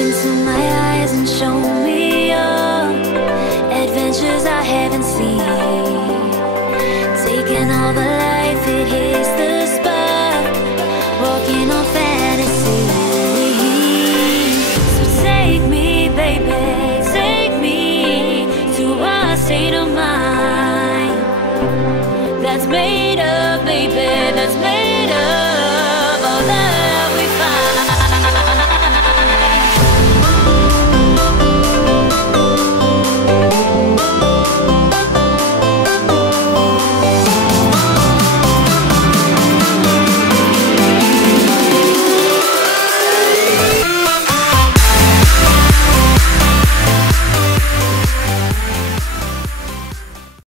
into my eyes and show me your adventures I haven't seen. Taking all the life, it hits the spot, walking on fantasy. So take me, baby, take me to a state of mind that's made up, baby, that's made